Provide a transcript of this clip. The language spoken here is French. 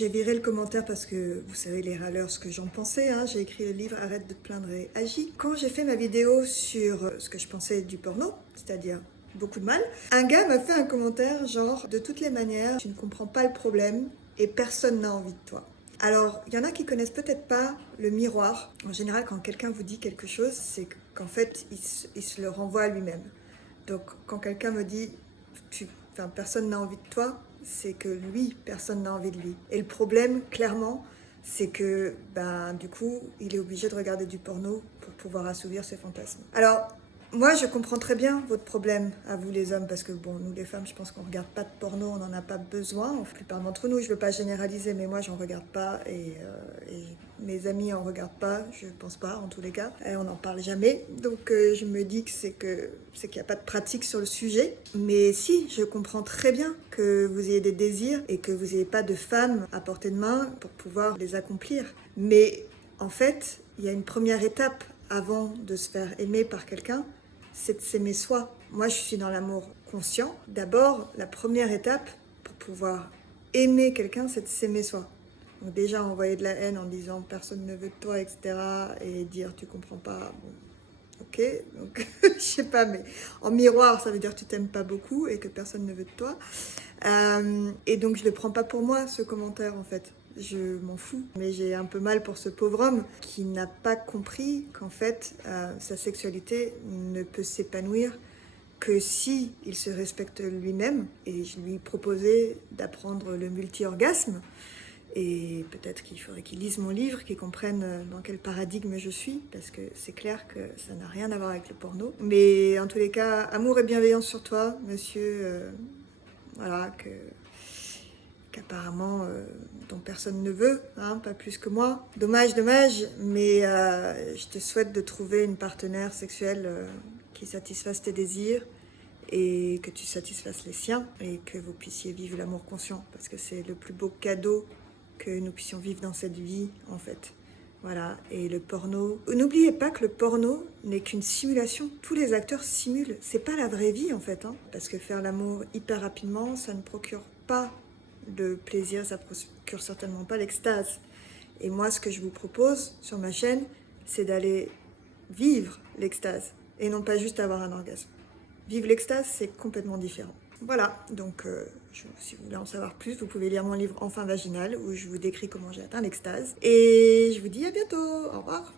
J'ai viré le commentaire parce que vous savez les râleurs ce que j'en pensais. Hein. J'ai écrit le livre Arrête de te plaindre et agis. Quand j'ai fait ma vidéo sur ce que je pensais du porno, c'est-à-dire beaucoup de mal, un gars m'a fait un commentaire genre de toutes les manières, tu ne comprends pas le problème et personne n'a envie de toi. Alors, il y en a qui connaissent peut-être pas le miroir. En général, quand quelqu'un vous dit quelque chose, c'est qu'en fait, il se le renvoie à lui-même. Donc, quand quelqu'un me dit personne n'a envie de toi, c'est que lui, personne n'a envie de lui. Et le problème, clairement, c'est que du coup, il est obligé de regarder du porno pour pouvoir assouvir ses fantasmes. Alors, moi, je comprends très bien votre problème à vous les hommes, parce que bon, nous les femmes, je pense qu'on ne regarde pas de porno, on n'en a pas besoin. La plupart d'entre nous, je ne veux pas généraliser, mais moi, j'en regarde pas et mes amis en regardent pas, je pense pas en tous les cas. Et on n'en parle jamais, donc je me dis que c'est qu'il n'y a pas de pratique sur le sujet. Mais si, je comprends très bien que vous ayez des désirs et que vous n'ayez pas de femme à portée de main pour pouvoir les accomplir. Mais en fait, il y a une première étape avant de se faire aimer par quelqu'un, c'est de s'aimer soi. Moi, je suis dans l'amour conscient. D'abord, la première étape pour pouvoir aimer quelqu'un, c'est de s'aimer soi. Donc déjà, envoyer de la haine en disant « personne ne veut de toi », etc. et dire « tu comprends pas », bon, ok, donc je sais pas, mais en miroir, ça veut dire que tu t'aimes pas beaucoup et que personne ne veut de toi. Et donc, je le prends pas pour moi, ce commentaire, en fait. Je m'en fous, mais j'ai un peu mal pour ce pauvre homme qui n'a pas compris qu'en fait, sa sexualité ne peut s'épanouir que si il se respecte lui-même. Et je lui proposais d'apprendre le multi-orgasme. Et peut-être qu'il faudrait qu'il lise mon livre, qu'il comprenne dans quel paradigme je suis, parce que c'est clair que ça n'a rien à voir avec le porno. Mais en tous les cas, amour et bienveillance sur toi, monsieur. Voilà, qu'apparemment dont personne ne veut, hein, pas plus que moi. Dommage, mais je te souhaite de trouver une partenaire sexuelle qui satisfasse tes désirs et que tu satisfasses les siens et que vous puissiez vivre l'amour conscient, parce que c'est le plus beau cadeau que nous puissions vivre dans cette vie, en fait. Voilà, et le porno... N'oubliez pas que le porno n'est qu'une simulation. Tous les acteurs simulent. C'est pas la vraie vie, en fait. Hein, parce que faire l'amour hyper rapidement, ça ne procure pas de plaisir, ça procure certainement pas l'extase. Et moi, ce que je vous propose sur ma chaîne, c'est d'aller vivre l'extase et non pas juste avoir un orgasme. Vivre l'extase, c'est complètement différent. Voilà, donc si vous voulez en savoir plus, vous pouvez lire mon livre Enfin vaginal, où je vous décris comment j'ai atteint l'extase. Et je vous dis à bientôt, au revoir.